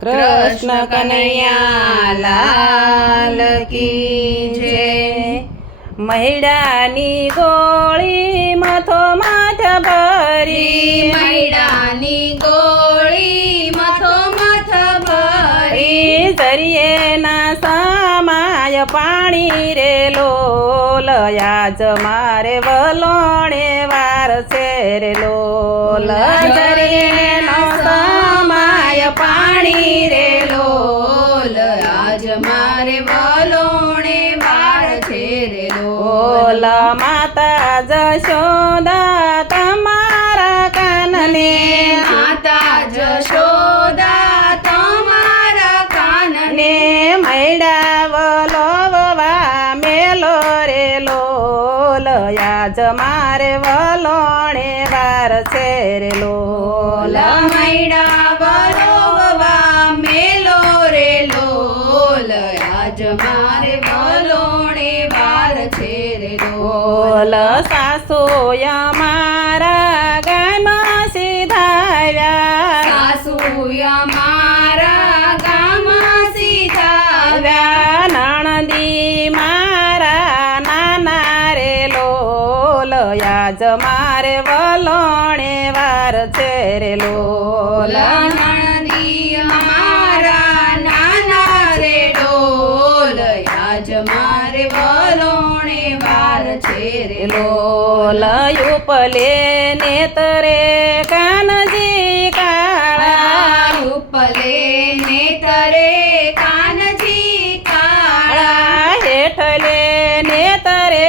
કૃષ્ણ કનૈયા લાલ કી જય। મૈડાની ગોળી મથો માથ ભરી, મૈડાની ગોળી મથો મથ ભરી, ઝરિયેના સમાય પાણી રે લોલ, આજ મારે વલોણે વાર છે રે લોલ, ઝરિયેનો સમાય પાણી રે લોલ, આજ મારે વલોણે વાર છે રે લોલ। માતા જશોદા તમારા કાનને, માતા જશોદા તમારા કાનને, મૈડા વલોવવા મેલો રે લોલ, આજ મારે વલોણે વાર છે રે લોલ, મૈડા વલોવવા મેલો રે લોલ, આજ મારે વલોણે વાર છે રે લોલ। સાસુય મારા ગામમાં સીધાવ્યા, સાસુય મારા ગામમાં સીધાવ્યા, નણંદી મારા નાના રે લોલ, આજ મારે વલોણે વાર છે રે લોલ, નણંદી મારા નાના રે લોલ, આજ મારે વલોણે વાર છે રે લોલ। ઉપલે નેતરે કાનજી કાળા, ઉપલે નેતરે કાનજી કાળા, હેઠલે નેતરે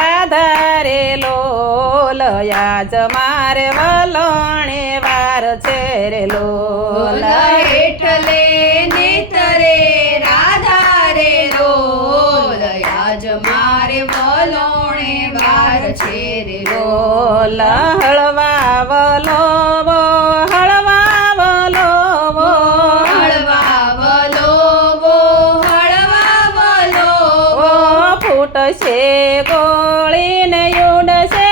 રાધા રે લોલ, આજ મારે વલોણે વાર છે રે લોલ, હેઠલે નેતરે રાધા રે લોલ, આજ મારે વલોણે વાર છે રે લોલ। હળવા વલોવો, હળવા વલોવો, હળવા વલોવો, હળવા વલોવો, ફૂટશે ગોળીને ઉડશે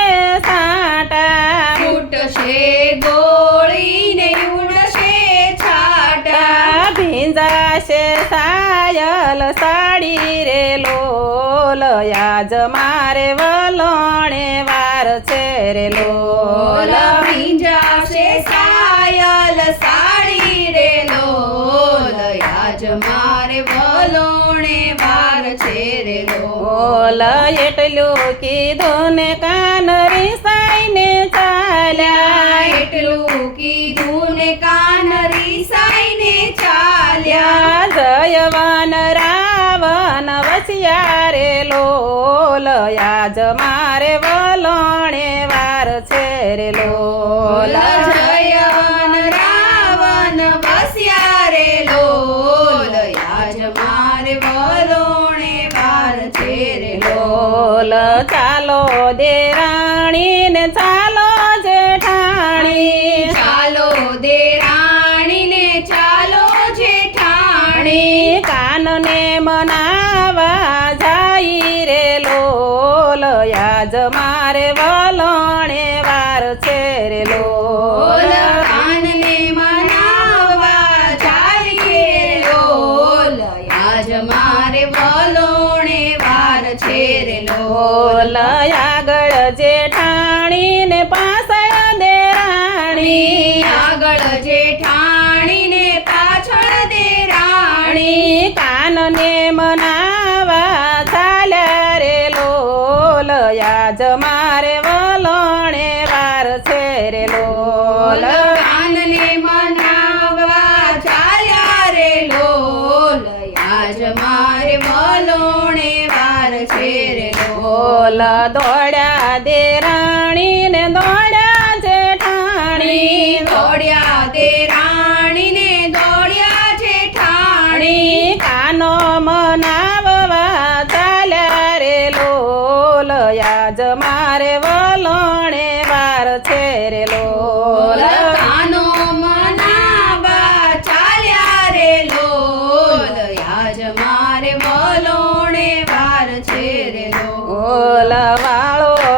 સાટા, ફૂટશે ગોળીને ઉડશે છાટા, ભીંજાશે સાયલ સાડી રે લોલ, આજ મારે વલોણે વાર છે રે લોલ, ભીંજાશે સાયલ સાડી રે લોલ, આજ મારે વલોણે વાર છે રે લોલ। એટલું કીધું ને કાન રીસાઈને ચાલ્યા, એટલું કીધું ને કાન રીસાઈને ચાલ્યા, જયવાન રાવણ વસિયા રે લોલ, આજ મારે વલોણે વાર છે રે લોલ, જયવાન રાવણ વસ્યા રે લોલ, આજ મારે વલોણે વાર છે રે લોલ। ચાલો દેરાણી ને ચાલો જેઠાણી, ચાલો દેરાણી ને ચાલો જેઠાણી, કાનને મનાવા જાય રે લોલ, આજ મારે વલોણે વાર છે રે લોલ, કાનને મનાવવા જાય રે લોલ, આજ મારે વલોણે વાર છે રે લોલ। આગળ જેઠાણી ને પાછળ દેરાણી, આગળ જેઠાણી ને પાછળ દેરાણી, કાનને મનાવા ચાલ્યા રે લોલ, આજ મારે વલોણે વાર છે રે લોલ, કાનને મનાવવા ચાલ્યા રે લોલ, આજ મારે વલોણે વાર છે રે લોલ। દોડ્યા દેરાણી ને દોડ્યા જેઠાણી, દોડ્યા દેરાણી ને દોડ્યા જેઠાણી, કાનો મનાવવા ચાલ્યા રે લોલ, આજ મારે વલોણે વાર છે રે લોલ, કાનો મનાવવા ચાલ્યા રે લોલ, આજ મારે વલોણે વાર છે રે લોલ। વાળો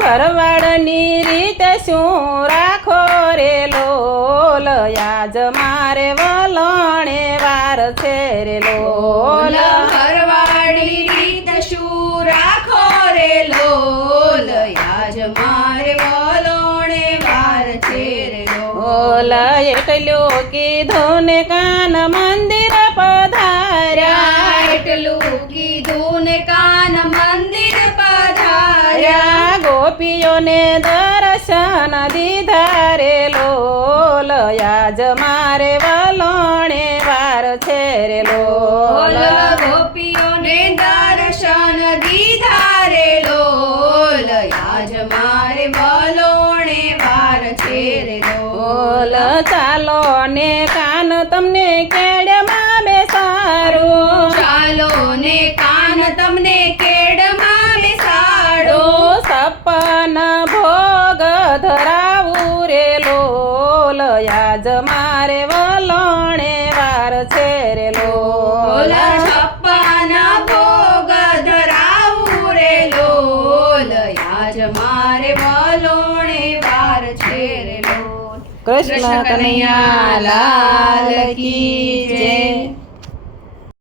ભરવાડની રીતે શું રાખો રે લોલ આજ મારે વલણે વાર છે રે લોલ ભરવાડી રીત શું રાખો રે લોલ આજ મારે વલોણે વાર છે રે લોલ એટલું કીધું ને કાન મંદિર પધાર્યા એટલું કીધું ને કાન મંદિર પધાર્યા ગોપીઓને દર્શન દીધા રે લોલ આજ મારે વલોણે વાર છે રે લોલ ગોપીઓને દર્શન દીધા રે લોલ આજ મારે વલોણે વાર છે રે લોલ ચાલો ને કાન તમને કેડમાં બેસારું ચાલો ને કાન તમને કેડમાં બેસાડો સપન ભોગ ધરાવું રે લોલ આજ મારે વલોણે વાર છે રે લોલ છપ્પના ભોગ ધરાવું રે લોલ આજ મારે વલોણે વાર છે રે લોલ કૃષ્ણ કનૈયા લાલ કી જય.